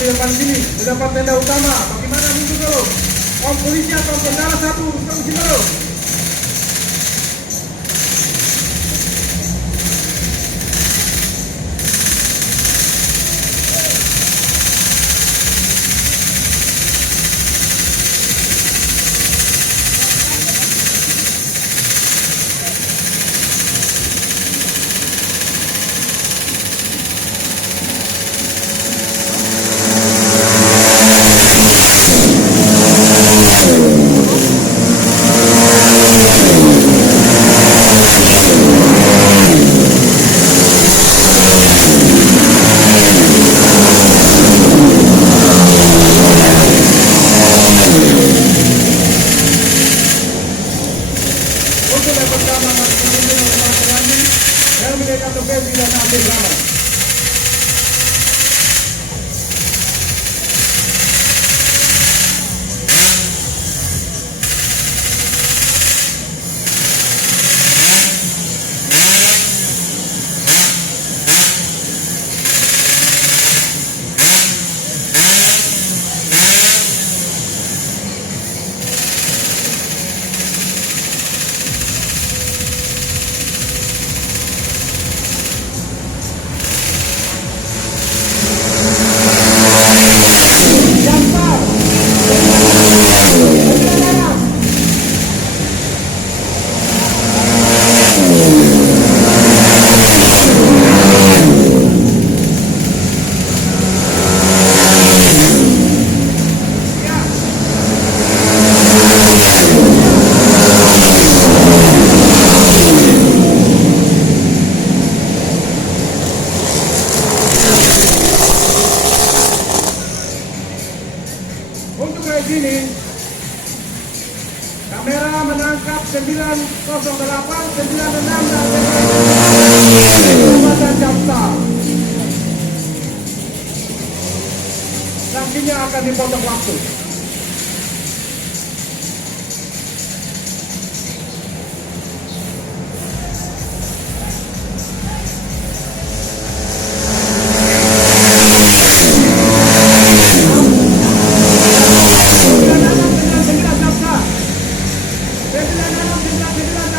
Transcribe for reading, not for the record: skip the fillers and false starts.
di depan sini, di depan tenda utama. Bagaimana mundur dulu? Om polisi atau tentara satu, tunggu dulu. Untuk yang pertama yang mereka tugas tidak sampai lama. Untuk kayak gini, kamera menangkap 908, 96 dan Jaksa. Nantinya akan dipotong waktu. Sembilan